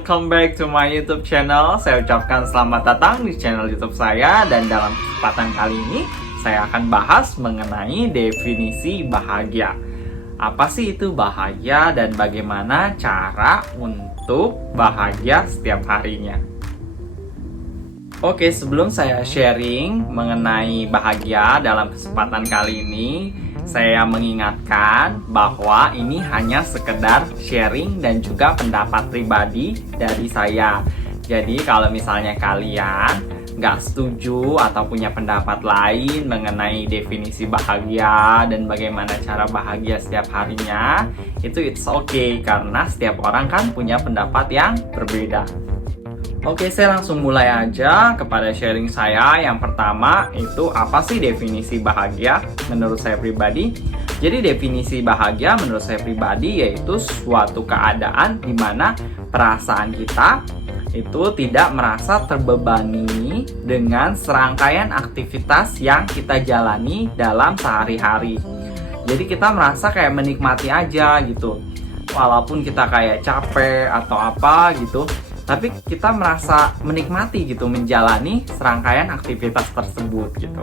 welcome back to my YouTube channel. Saya ucapkan selamat datang di channel YouTube saya. Dan dalam kesempatan kali ini saya akan bahas mengenai definisi bahagia. Apa sih itu bahagia dan bagaimana cara untuk bahagia setiap harinya? Oke, sebelum saya sharing mengenai bahagia dalam kesempatan kali ini, saya mengingatkan bahwa ini hanya sekedar sharing dan juga pendapat pribadi dari saya. Jadi kalau misalnya kalian nggak setuju atau punya pendapat lain mengenai definisi bahagia dan bagaimana cara bahagia setiap harinya, itu it's okay karena setiap orang kan punya pendapat yang berbeda. Oke, saya langsung mulai aja kepada sharing saya. Yang pertama itu apa sih definisi bahagia menurut saya pribadi? Jadi definisi bahagia menurut saya pribadi yaitu suatu keadaan di mana perasaan kita itu tidak merasa terbebani dengan serangkaian aktivitas yang kita jalani dalam sehari-hari. Jadi kita merasa kayak menikmati aja gitu. Walaupun kita kayak capek atau apa gitu, tapi kita merasa menikmati gitu menjalani serangkaian aktivitas tersebut gitu.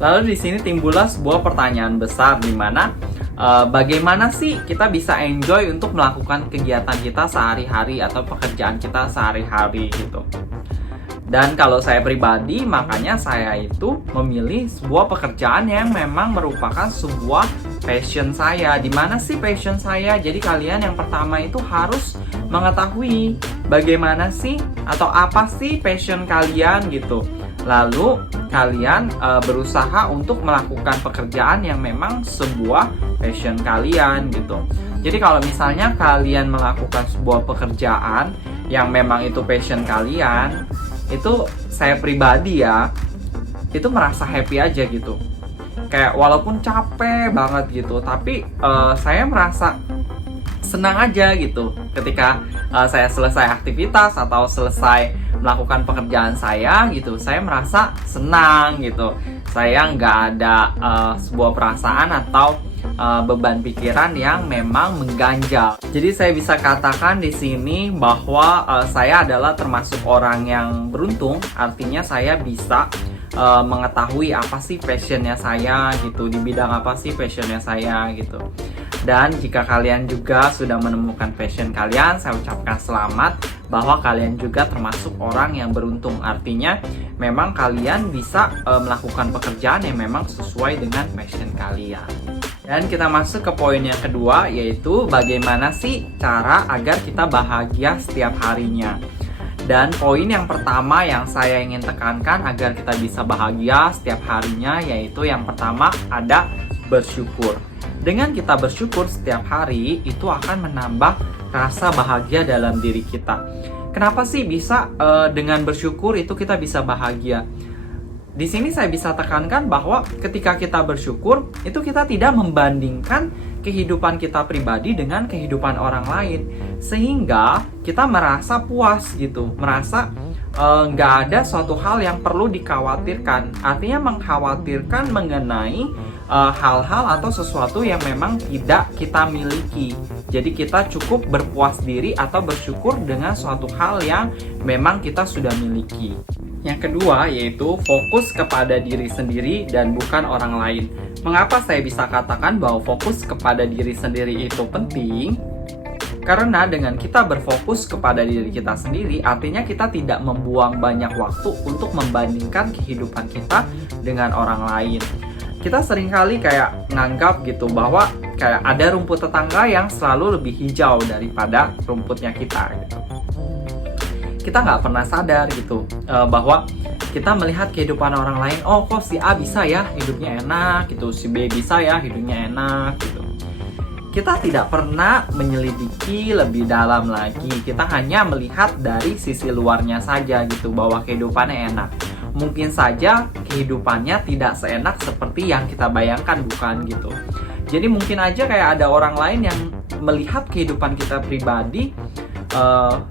Lalu di sini timbullah sebuah pertanyaan besar di mana bagaimana sih kita bisa enjoy untuk melakukan kegiatan kita sehari-hari atau pekerjaan kita sehari-hari gitu. Dan kalau saya pribadi, makanya saya itu memilih sebuah pekerjaan yang memang merupakan sebuah passion saya. Di mana sih passion saya? Jadi kalian yang pertama itu harus mengetahui bagaimana sih atau apa sih passion kalian gitu. Lalu kalian berusaha untuk melakukan pekerjaan yang memang sebuah passion kalian gitu. Jadi kalau misalnya kalian melakukan sebuah pekerjaan yang memang itu passion kalian, itu saya pribadi ya, itu merasa happy aja gitu. Kayak walaupun capek banget gitu, tapi saya merasa senang aja gitu ketika saya selesai aktivitas atau selesai melakukan pekerjaan saya gitu. Saya merasa senang gitu. Saya nggak ada sebuah perasaan atau beban pikiran yang memang mengganjal. Jadi saya bisa katakan di sini bahwa saya adalah termasuk orang yang beruntung. Artinya saya bisa mengetahui apa sih passionnya saya gitu, di bidang apa sih passionnya saya gitu. Dan jika kalian juga sudah menemukan passion kalian, saya ucapkan selamat bahwa kalian juga termasuk orang yang beruntung. Artinya memang kalian bisa melakukan pekerjaan yang memang sesuai dengan passion kalian. Dan kita masuk ke poin yang kedua, yaitu bagaimana sih cara agar kita bahagia setiap harinya. Dan poin yang pertama yang saya ingin tekankan agar kita bisa bahagia setiap harinya, yaitu yang pertama ada bersyukur. Dengan kita bersyukur setiap hari, itu akan menambah rasa bahagia dalam diri kita. Kenapa sih bisa dengan bersyukur itu kita bisa bahagia? Di sini saya bisa tekankan bahwa ketika kita bersyukur, itu kita tidak membandingkan kehidupan kita pribadi dengan kehidupan orang lain. Sehingga kita merasa puas gitu, merasa nggak ada suatu hal yang perlu dikhawatirkan. Artinya mengkhawatirkan mengenai hal-hal atau sesuatu yang memang tidak kita miliki. Jadi kita cukup berpuas diri atau bersyukur dengan suatu hal yang memang kita sudah miliki. Yang kedua yaitu fokus kepada diri sendiri dan bukan orang lain. Mengapa saya bisa katakan bahwa fokus kepada diri sendiri itu penting? Karena dengan kita berfokus kepada diri kita sendiri, artinya kita tidak membuang banyak waktu untuk membandingkan kehidupan kita dengan orang lain. Kita seringkali kayak nganggap gitu bahwa kayak ada rumput tetangga yang selalu lebih hijau daripada rumputnya kita gitu. Kita nggak pernah sadar gitu bahwa kita melihat kehidupan orang lain, oh kok si A bisa ya hidupnya enak gitu, si B bisa ya hidupnya enak gitu. Kita tidak pernah menyelidiki lebih dalam lagi. Kita hanya melihat dari sisi luarnya saja gitu, bahwa kehidupannya enak. Mungkin saja kehidupannya tidak seenak seperti yang kita bayangkan, bukan gitu. Jadi mungkin aja kayak ada orang lain yang melihat kehidupan kita pribadi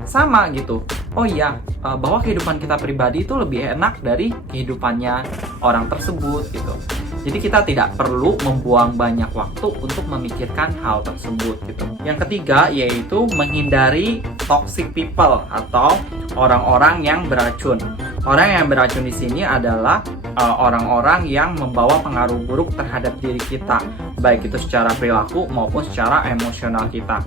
sama gitu. Oh iya, bahwa kehidupan kita pribadi itu lebih enak dari kehidupannya orang tersebut gitu. Jadi kita tidak perlu membuang banyak waktu untuk memikirkan hal tersebut gitu. Yang ketiga yaitu menghindari toxic people atau orang-orang yang beracun. Orang yang beracun di sini adalah orang-orang yang membawa pengaruh buruk terhadap diri kita, baik itu secara perilaku maupun secara emosional kita.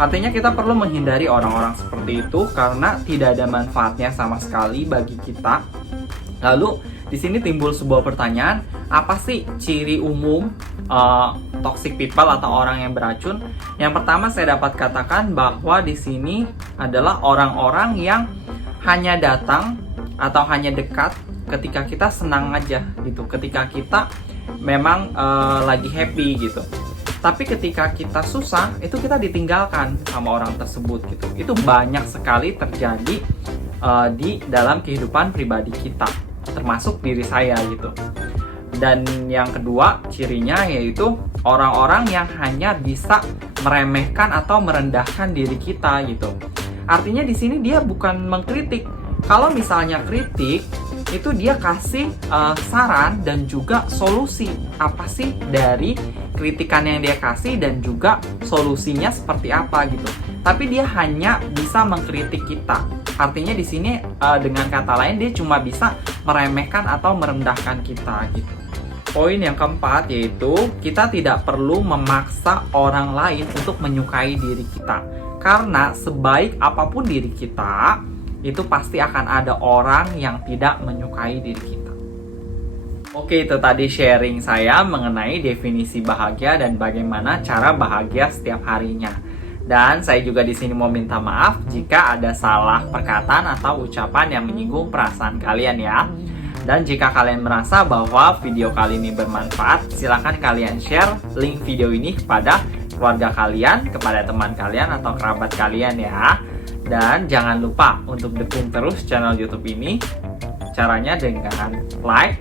Artinya kita perlu menghindari orang-orang seperti itu karena tidak ada manfaatnya sama sekali bagi kita. Lalu di sini timbul sebuah pertanyaan, apa sih ciri umum toxic people atau orang yang beracun? Yang pertama saya dapat katakan bahwa di sini adalah orang-orang yang hanya datang atau hanya dekat ketika kita senang aja gitu, ketika kita memang lagi happy gitu. Tapi ketika kita susah, itu kita ditinggalkan sama orang tersebut gitu. Itu banyak sekali terjadi di dalam kehidupan pribadi kita, termasuk diri saya gitu. Dan yang kedua cirinya yaitu orang-orang yang hanya bisa meremehkan atau merendahkan diri kita gitu. Artinya di sini dia bukan mengkritik. Kalau misalnya kritik, itu dia kasih saran dan juga solusi apa sih dari kritikan yang dia kasih dan juga solusinya seperti apa gitu. Tapi dia hanya bisa mengkritik kita. Artinya di sini dengan kata lain dia cuma bisa meremehkan atau merendahkan kita gitu. Poin yang keempat yaitu kita tidak perlu memaksa orang lain untuk menyukai diri kita. Karena sebaik apapun diri kita, itu pasti akan ada orang yang tidak menyukai diri kita. Oke, itu tadi sharing saya mengenai definisi bahagia dan bagaimana cara bahagia setiap harinya. Dan saya juga di sini mau minta maaf jika ada salah perkataan atau ucapan yang menyinggung perasaan kalian ya. Dan jika kalian merasa bahwa video kali ini bermanfaat, silakan kalian share link video ini kepada keluarga kalian, kepada teman kalian atau kerabat kalian ya. Dan jangan lupa untuk dukung terus channel YouTube ini. Caranya dengan like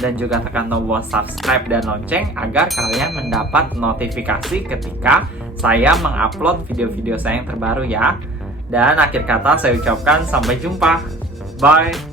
dan juga tekan tombol subscribe dan lonceng agar kalian mendapat notifikasi ketika saya mengupload video-video saya yang terbaru ya. Dan akhir kata saya ucapkan sampai jumpa. Bye.